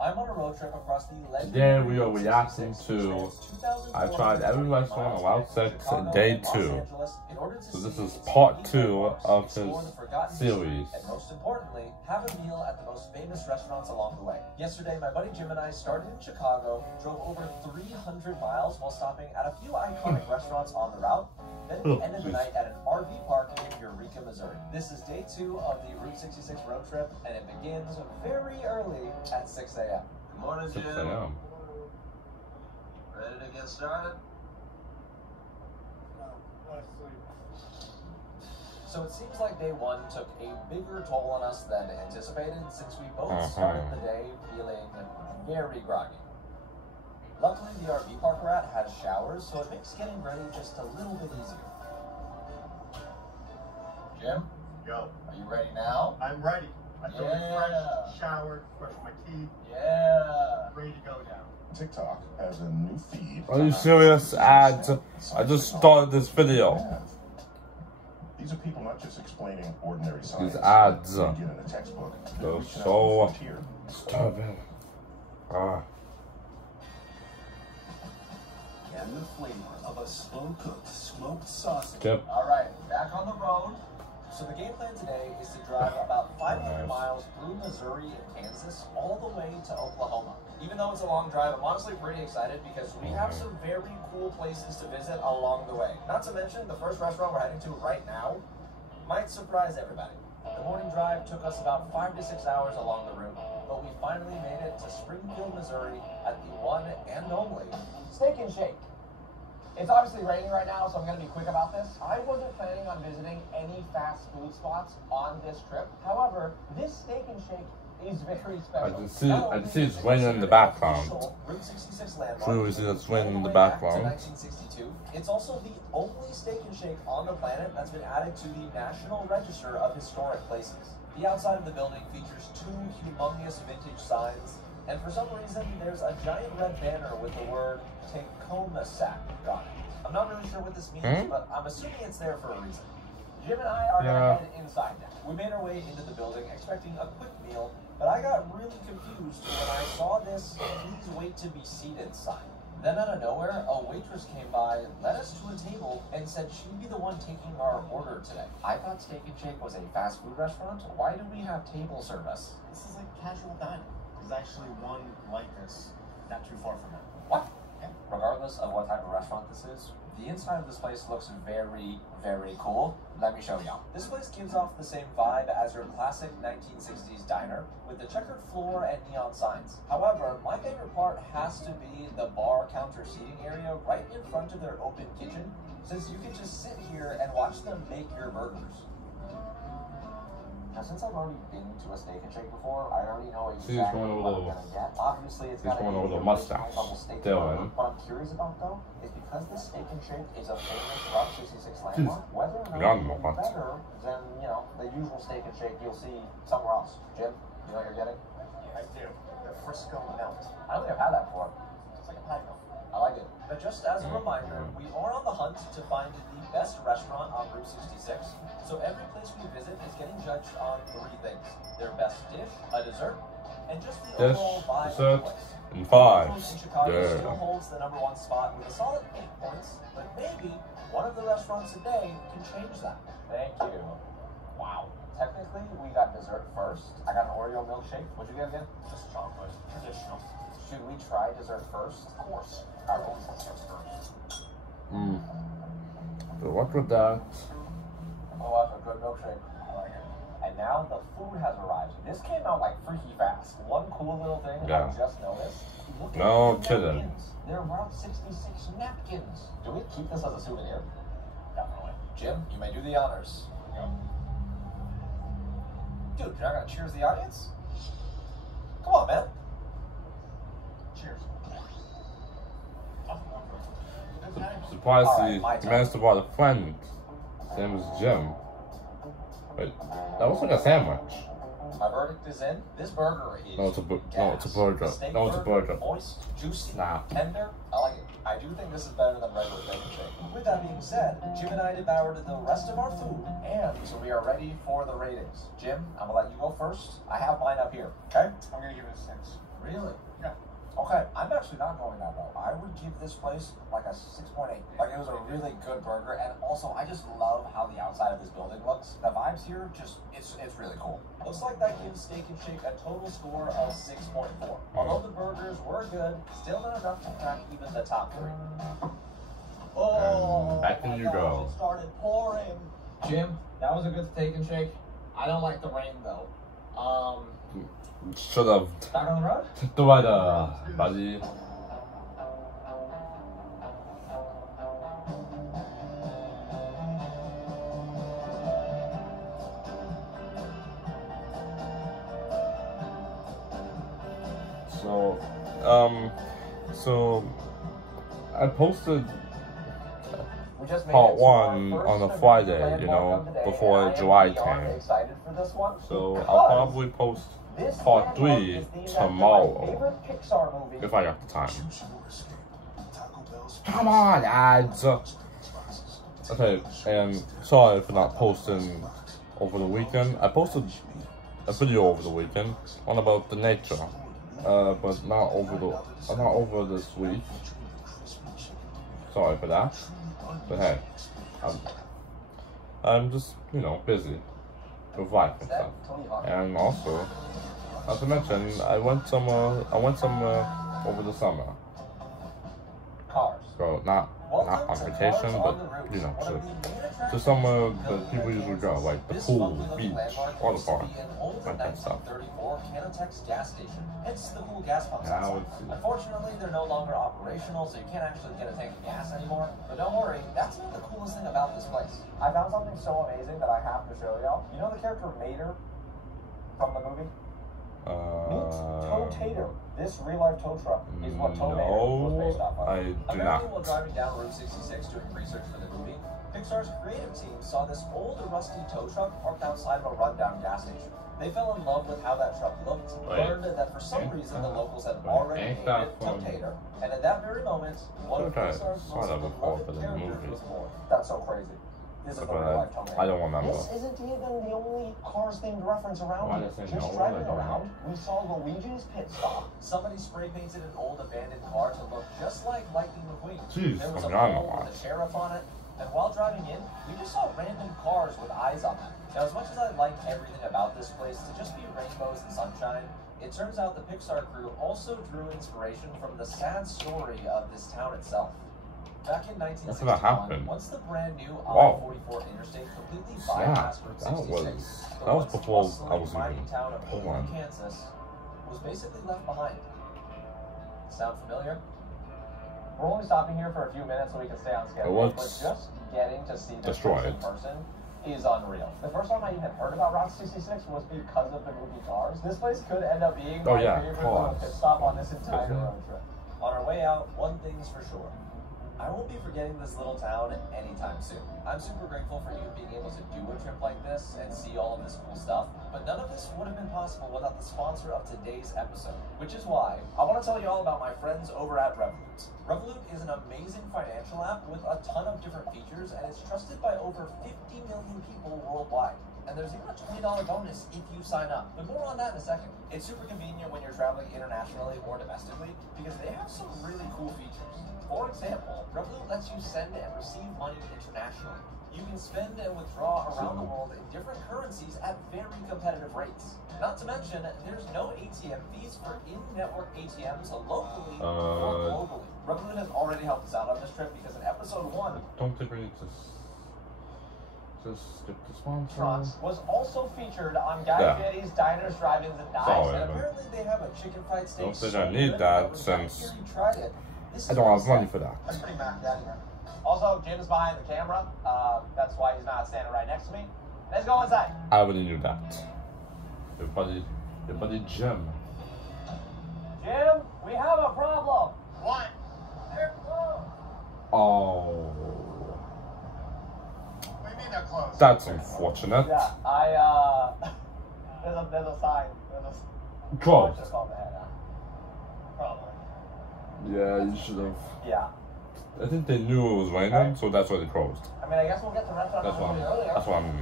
I'm on a road trip across the legendary. Today we are reacting to I tried every restaurant allowed sex day 2. So this is part 2 of his series. And most importantly, have a meal at the most famous restaurants along the way. Yesterday, my buddy Jim and I started in Chicago, drove over 300 miles while stopping at a few iconic restaurants on the route. Then we ended the night at an RV park in Eureka, Missouri. This is day 2 of the Route 66 road trip, and it begins very early at 6 a.m. Good morning, Jim. 6 a.m. Ready to get started? So it seems like day 1 took a bigger toll on us than anticipated, since we both started the day feeling very groggy. Luckily, the RV park we're at has showers, so it makes getting ready just a little bit easier. Jim? Yo. Are you ready now? I'm ready. I feel refreshed, showered, brushed my teeth. Yeah. Ready to go now. TikTok has a new feed. Are you serious? Ads? I just started this video. These are people not just explaining ordinary science. These ads. In a textbook. They're so disturbing. And the flavor of a slow-cooked smoked sausage. Yep. All right, back on the road. So the game plan today is to drive about 500 miles through Missouri and Kansas all the way to Oklahoma. Even though it's a long drive, I'm honestly pretty excited because we have some very cool places to visit along the way. Not to mention, the first restaurant we're heading to right now might surprise everybody. The morning drive took us about 5 to 6 hours along the route, but we finally made it to Springfield, Missouri at the one and only Steak and Shake. It's obviously raining right now, so I'm going to be quick about this. I wasn't planning on visiting any fast food spots on this trip. However, this Steak and Shake is very special. I can see it's raining in the background. Route 66 landmark. Truly see it's raining in the background. 1962. It's also the only Steak and Shake on the planet that's been added to the National Register of Historic Places. The outside of the building features 2 humongous vintage signs, and for some reason, there's a giant red banner with the word Tacoma Sack on it. I'm not really sure what this means, but I'm assuming it's there for a reason. Jim and I are going to head inside now. We made our way into the building expecting a quick meal, but I got really confused when I saw this "Please wait to be seated" sign. Then out of nowhere, a waitress came by, led us to a table, and said she'd be the one taking our order today. I thought Steak and Shake was a fast food restaurant. Why do we have table service? This is like casual dining. There's actually one like this, not too far from it. What? Yeah. Regardless of what type of restaurant this is, the inside of this place looks very, very cool. Let me show you. This place gives off the same vibe as your classic 1960s diner, with the checkered floor and neon signs. However, my favorite part has to be the bar counter seating area right in front of their open kitchen, since you can just sit here and watch them make your burgers. Now, since I've already been to a Steak and Shake before, I already know exactly what I'm going to get. Obviously, it's got a mustache. What I'm curious about, though, is because this Steak and Shake is a famous Route 66 landmark, whether or not it's better than, the usual Steak and Shake you'll see somewhere else. Jim, you know what you're getting? Yeah, I do. The Frisco melt. I don't think I've had that before. It's like a pie melt. I like it. But just as a reminder, we are on the hunt to find the best restaurant on Route 66. So every place we visit is getting judged on 3 things: their best dish, a dessert, and just the overall vibe of the place. And 5. In Chicago still holds the #1 spot with a solid 8 points, but maybe one of the restaurants today can change that. Thank you. Wow. Technically, we got dessert first. I got an Oreo milkshake. What'd you get again? Just chocolate. Traditional. Should we try dessert first? Of course. I always dessert first. Good luck with that. Oh, that's a good milkshake. I like it. And now the food has arrived. This came out like freaky fast. One cool little thing I just noticed. Look at No the kidding. napkins. They're Route 66 napkins. Do we keep this as a souvenir? Definitely. Jim, you may do the honors. Yep. Dude, you're not gonna cheers the audience? Come on, man. Cheers. Surprised he managed to buy a friend. Same as Jim. Wait, that looks like a sandwich. My verdict is in. This burger is No, it's a burger. No, it's a burger. Moist, juicy, Nah. tender. I like it. I do think this is better than regular Steak and Shake. With that being said, Jim and I devoured the rest of our food, and so we are ready for the ratings. Jim, I'm gonna let you go first. I have mine up here. Okay? I'm gonna give it a 6. Really? Yeah. Okay, I'm actually not going that low. I would give this place like a 6.8. Like, it was a really good burger, and also I just love how the outside of this building looks. The vibes here, it's really cool. Looks like that gives Steak and Shake a total score of 6.4. Although the burgers were good, still not enough to crack even the top 3. And back in you go. It started pouring. Jim, that was a good Steak and Shake. I don't like the rain though. Should have. Back on the road? 또 가자, 맞지? So I posted part 1 on a Friday, you know, before July came. So I'll probably post part 3 tomorrow, if I got the time. Come on, ads! Okay, and sorry for not posting over the weekend. I posted a video over the weekend on about the nature, but not over this week. Sorry for that. But hey, I'm just, you know, busy with life and stuff. And also, not to mention, I went somewhere over the summer. So not on vacation, but you know, to somewhere that people usually go, like the pool, beach, water park, like that stuff. Now Unfortunately, they're no longer operational, so you can't actually get a tank of gas anymore. But don't worry, that's not the coolest thing about this place. I found something so amazing that I have to show y'all. You know the character Mater from the movie? Meet Tow Tater. This real-life tow truck is what Tow Mater was based off of. I do Apparently, not. while driving down Route 66 doing research for the movie, Pixar's creative team saw this old, rusty tow truck parked outside of a rundown gas station. They fell in love with how that truck looked, learned that for some reason the locals had already named it Tow Tater, and at that very moment, one of Pixar's most beloved characters was born. That's so crazy. This is the real-life Tow Mater. I don't remember. This isn't even the only Cars-themed reference around here. Just driving around, we saw Luigi's Pit Stop. Somebody spray-painted an old abandoned car to look just like Lightning McQueen. Jeez, There was a I don't pole know with a sheriff on it, and while driving in, we just saw random cars with eyes on them. Now, as much as I like everything about this place to just be rainbows and sunshine, it turns out the Pixar crew also drew inspiration from the sad story of this town itself. Back in 1961, once the brand new I-44 interstate completely bypassed Route 66, that was before I was mining even. town of Hold Oakland, on. Kansas, was basically left behind. Sound familiar? We're only stopping here for a few minutes so we can stay on schedule, but just getting to see this place in person is unreal. The first time I even heard about Route 66 was because of the movie Cars. This place could end up being my favorite little pit stop on this entire road trip. On our way out, one thing's for sure. I won't be forgetting this little town anytime soon. I'm super grateful for you being able to do a trip like this and see all of this cool stuff, but none of this would have been possible without the sponsor of today's episode, which is why I want to tell you all about my friends over at Revolut. Revolut is an amazing financial app with a ton of different features, and it's trusted by over 50 million people worldwide. And there's even a $20 bonus if you sign up. But more on that in a second. It's super convenient when you're traveling internationally or domestically because they have some really cool features. For example, Revolut lets you send and receive money internationally. You can spend and withdraw around the world in different currencies at very competitive rates. Not to mention, there's no ATM fees for in-network ATMs locally or globally. Revolut has already helped us out on this trip because in episode 1, Don't think we need to just skip the sponsor. Trucks was also featured on Guy Fieri's Diners, Drive-Ins, and Dives, and apparently they have a chicken fried steak. Don't think I need that since tried it. I don't have money for that. That's pretty maxed out here. Also, Jim's behind the camera. That's why he's not standing right next to me. Let's go inside. I already knew that. Your buddy Jim. Jim, we have a problem. What? They're closed. Oh, What do you mean they're closed? that's unfortunate. Yeah, there's a sign. Closed. Just called ahead, huh? Probably. Yeah, you should have. Yeah. I think they knew it was raining, so that's why they closed. I mean, I guess we'll get to the restaurant earlier. That's what I'm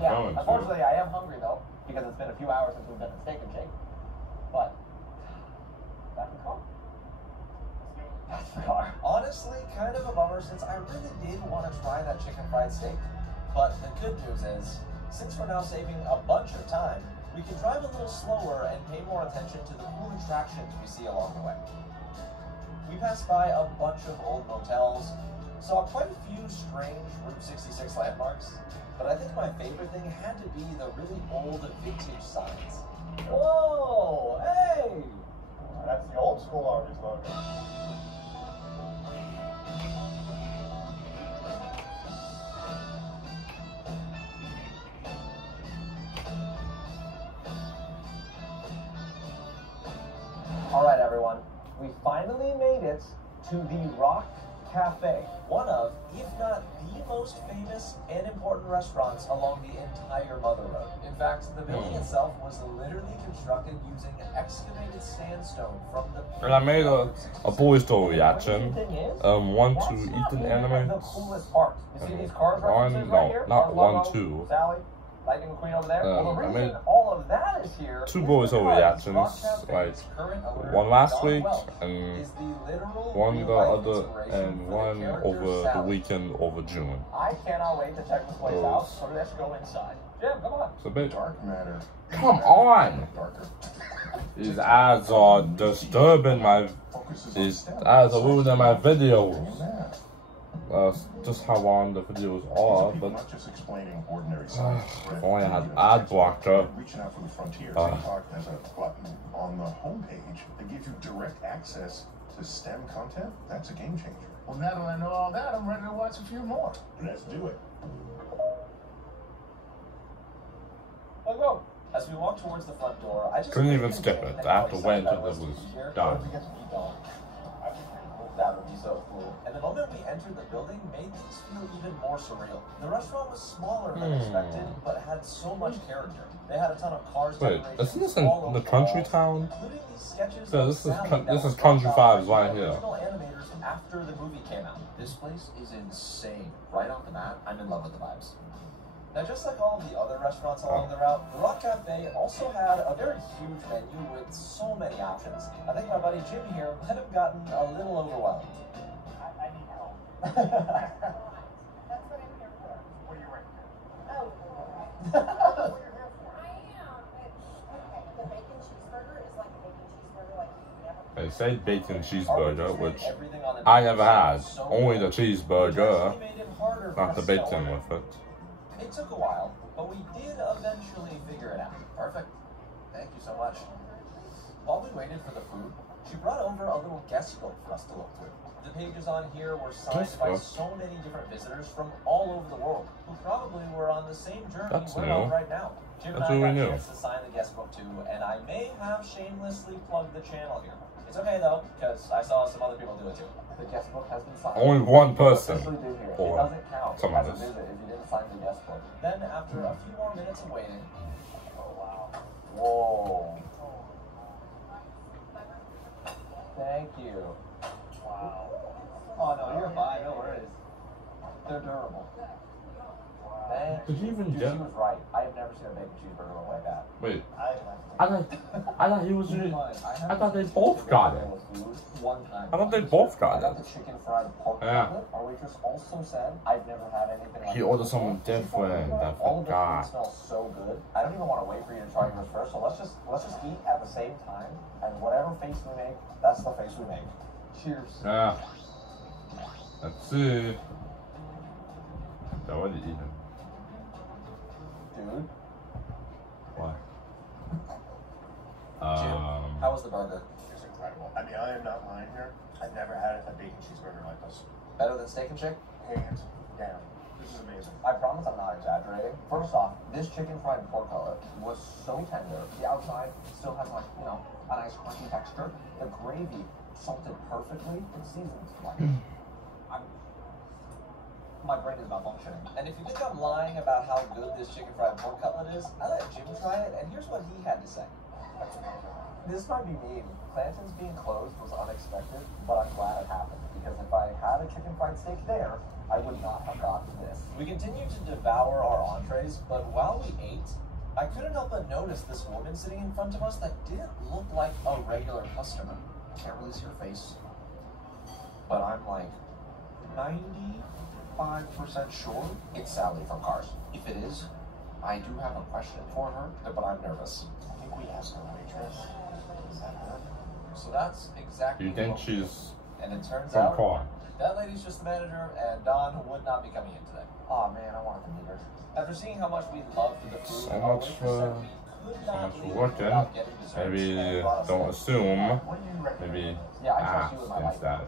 Yeah, going to. unfortunately, I am hungry though, because it's been a few hours since we've been at Steak and Shake. But fried steak. But the good news is, since we're now saving a bunch of time, we can drive a little slower and pay more attention to the cool attractions we see along the way. We passed by a bunch of old motels, saw quite a few strange Route 66 landmarks, but I think my favorite thing had to be the really old vintage signs. Whoa! Hey! That's the old school Arby's logo. Alright everyone, we finally made it to the Rock Cafe, one of, if not the most famous and important restaurants along the entire Mother Road. In fact, the building itself was literally constructed using excavated sandstone from the... And I made a Boy Story reaction. One to Ethan Anime. The coolest part. You see these cars references right here? Not one, two. Sally, Lightning McQueen over there. Well, the I reason made all of that is here 2 is Boy Story because reactions, Rock Cafe's like current owner, one last Don week Welch, and is the literal one the real-life other, inspiration and for the one character over the Sally. weekend over June. I cannot wait to check this place Those. out, so let's go inside. Jim, come on. It's a bit. Dark matter. Come on! Darker. These ads are disturbing my. Focuses on These STEM. ads are ruining my Doing videos. that. Just how long the videos These are, are people but not just explaining ordinary science. if only I had ad blocker. Reaching out for the frontier. TikTok has a button on the homepage that gives you direct access to STEM content. That's a game changer. Well, now that I know all that, I'm ready to watch a few more. Let's do it. Let's go. As we walk towards the front door, I just Couldn't even skip it. that I have to you're wait excited until about it us was to be here. done. What if we get to be done? That would be so cool. And the moment we entered the building made things feel even more surreal. The restaurant was smaller than expected, but had so much character. They had a ton of cars. Wait, decorations isn't this in all over the country walls, town? including these sketches Yeah, of this is Sally co- that this were is Country brought out Vibes by right the here. original animators after the movie came out. This place is insane. Right off the bat, I'm in love with the vibes. Now, just like all of the other restaurants along the route, the Rock Cafe also had a very huge menu with so many options. I think my buddy Jim here might have gotten a little overwhelmed. I need help. That's what I'm here for. What are you right now? Oh. That's what you're here for. I am. Okay, the bacon cheeseburger is like a bacon cheeseburger like you never. They say bacon cheeseburger, which Everything on the I menu never had. was so Only the good, which cheeseburger, actually made it harder for not the us to bacon order. with it. It took a while, but we did eventually figure it out. Perfect. Thank you so much. While we waited for the food, she brought over a little guest book for us to look through. The pages on here were signed Guest by book? so many different visitors from all over the world who probably were on the same journey That's we're new. on right now. Jim That's and I really got new. a chance to sign the guest book too, and I may have shamelessly plugged the channel here. It's okay though, because I saw some other people do it too. The guest book has been signed. Only one person. Officially do here. Or It doesn't count some as a others. visit if you didn't sign the guest book. Then after a few more minutes of waiting, oh wow, whoa, thank you. Wow. Oh no, you're fine. No worries. They're durable. Thank Did you even Dude, get? she was right. I have never seen a bacon cheeseburger look like that. Wait, I I thought he was. I thought they both got it. One time. I thought they both got I got it. the chicken fried pork Yeah. cutlet. Our waitress also said, I've never had anything like He this ordered before." something different. I All of the food forgot. smells so good. I don't even want to wait for you to try yours first. So let's just eat at the same time, and whatever face we make, that's the face we make. Cheers. Yeah. Let's see. That was eating. Dude. What? How was the burger? It's incredible. I mean, I am not lying here. I've never had a bacon cheeseburger like this. Better than Steak and Shake? Hands down. This is amazing. I promise I'm not exaggerating. First off, this chicken fried pork cutlet was so tender. The outside still has like, you know, a nice crunchy texture. The gravy salted perfectly and seasoned. Like, my brain is malfunctioning. And if you think I'm lying about how good this chicken fried pork cutlet is, I let Jim try it, and here's what he had to say. This might be mean. Clanton's being closed was unexpected, but I'm glad it happened, because if I had a chicken fried steak there, I would not have gotten this. We continued to devour our entrees, but while we ate, I couldn't help but notice this woman sitting in front of us that didn't look like a regular customer. Can't really see her face, but I'm like 90% 95% sure it's Sally from Cars. If it is, I do have a question for her, but I'm nervous. I think we asked our waitress. Is that her? So that's exactly. You think she's And it turns from out Car? that lady's just the manager, and Don would not be coming in today. Oh man, I wanted to meet her. After seeing how much we loved the food, So our much waitress for- said we could not for leave working. without getting desserts, Maybe and brought us don't in. assume. What do you recommend? Maybe Yeah, I trust you with my life. instead.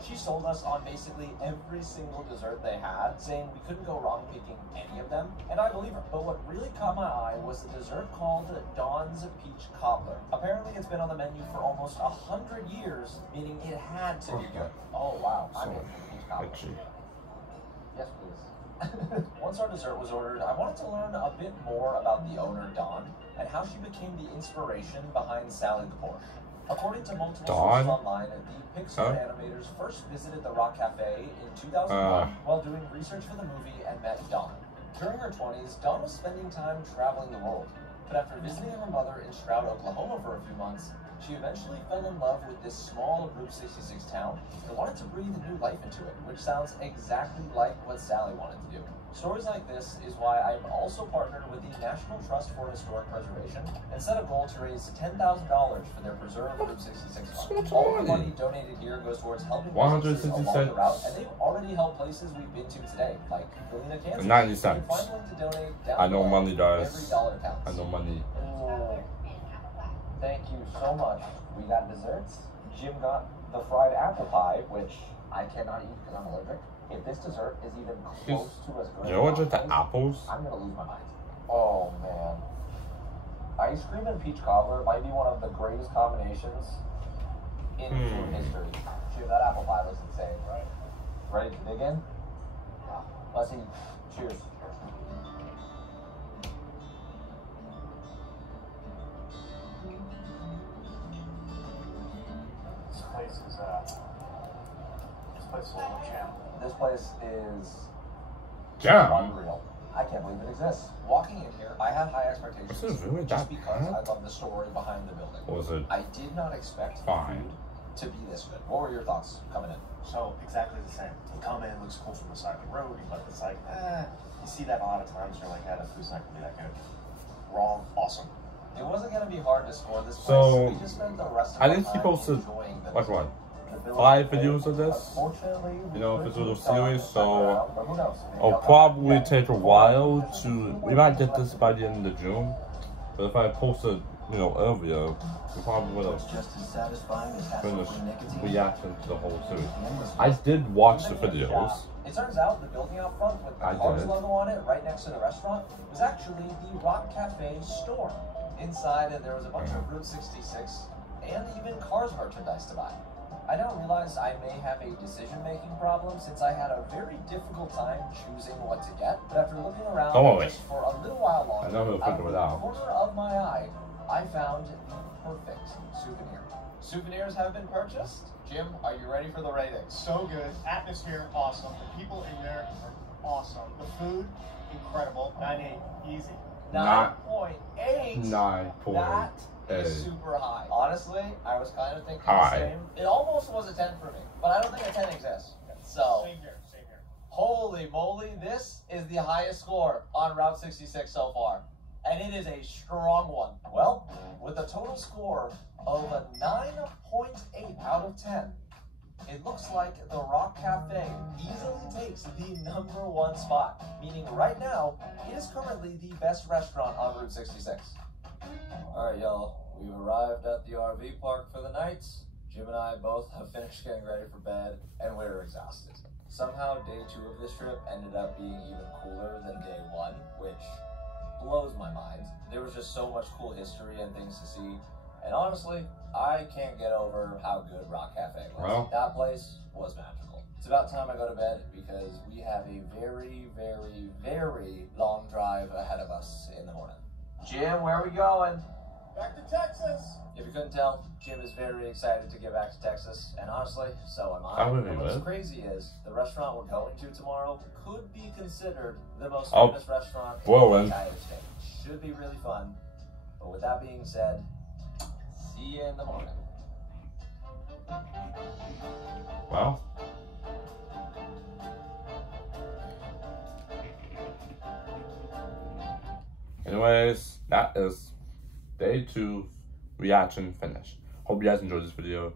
She sold us on basically every single dessert they had, saying we couldn't go wrong picking any of them, and I believe her. But what really caught my eye was the dessert called Dawn's Peach Cobbler. Apparently it's been on the menu for almost 100 years, meaning it had to be good. Oh wow, I'm So in for peach cobbler. itchy. Yes, please. Once our dessert was ordered, I wanted to learn a bit more about the owner, Dawn, and how she became the inspiration behind Sally the Porsche. According to multiple Dawn? sources online, the Pixar animators first visited the Rock Cafe in 2001 while doing research for the movie and met Dawn. During her 20s, Dawn was spending time traveling the world. But after visiting her mother in Stroud, Oklahoma for a few months, she eventually fell in love with this small Route 66 town and wanted to breathe new life into it, which sounds exactly like what Sally wanted to do. Stories like this is why I've also partnered with the National Trust for Historic Preservation and set a goal to raise $10,000 for their Preserve Route 66 fund. All the money donated here goes towards helping businesses along the route, and they've already helped places we've been to today, like Galena, Kansas. 90 You cents. can find a link to donate down I know below. money does. Every dollar counts. I know money. Oh, thank you so much. We got desserts. Jim got the fried apple pie, which I cannot eat because I'm allergic. If this dessert is even close to as good You know as what? The mine, apples? I'm gonna lose my mind. Oh man. Ice cream and peach cobbler might be one of the greatest combinations in food history. Jim, that apple pie looks insane. Right. Ready to dig in? Yeah. Let's eat. Cheers. This place is a little jam. This place is Jam? unreal. I can't believe it exists. Walking in here, I had high expectations. Is it really just that because bad? I love the story behind the building. Or was it I did not expect the fine? food to be this good. What were your thoughts coming in? So exactly the same. You come in, looks cool from the side of the road, but it's like, you see that a lot of times. You're like, the food's not gonna be that good. Wrong. Awesome. It wasn't going to be hard to score this place. So, We just spent the rest of I our think time she posted, enjoying the like what, the village 5 today. videos of this? Unfortunately, we You know, if couldn't it's a little keep going series, and check so around, but who knows? Maybe it'll I'll come probably back. take a while to, we might get this by the end of June, but if I posted, you know, earlier, we probably would have Just as satisfying as finished hassle-free nicotine. reacting to the whole series. I did watch the videos. It turns out the building out front with the I Cars did. logo on it right next to the restaurant was actually the Rock Cafe store. Inside, there was a bunch of Route 66 and even Cars merchandise to buy. I now realize I may have a decision-making problem since I had a very difficult time choosing what to get. But after looking around Don't worry. just for a little while longer, I know he'll out figure of it the out. corner of my eye, I found the perfect souvenir. Souvenirs have been purchased. Jim, are you ready for the ratings? So good. Atmosphere, awesome. The people in there are awesome. The food, incredible. 9.8, easy. 9.8. 9.8. That is super high. Honestly, I was kind of thinking High. the same. It almost was a 10 for me, but I don't think a 10 exists. So, Same here, same here. holy moly, this is the highest score on Route 66 so far. And it is a strong one. Well, with a total score of a 9.8 out of 10, it looks like the Rock Cafe easily takes the #1 spot, meaning right now, it is currently the best restaurant on Route 66. Alright, y'all, we've arrived at the RV park for the night. Jim and I both have finished getting ready for bed, and we're exhausted. Somehow, day 2 of this trip ended up being even cooler than day 1, which blows my mind. There was just so much cool history and things to see, and honestly, I can't get over how good Rock Cafe was. Well. That place was magical. It's about time I go to bed because we have a very, very, very long drive ahead of us in the morning. Jim, where are we going? Back to Texas. If you couldn't tell, Jim is very excited to get back to Texas, and honestly, so am I. I would be, And what's man. crazy is the restaurant we're going to tomorrow could be considered the most Oh, famous restaurant in blowing. the entire state. Should be really fun. But with that being said, see you in the morning. Well, anyways, that is day 2 reaction finish. Hope you guys enjoyed this video.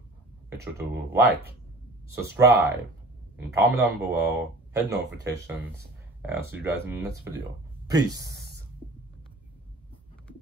Make sure to like, subscribe, and comment down below, hit notifications, and I'll see you guys in the next video. Peace!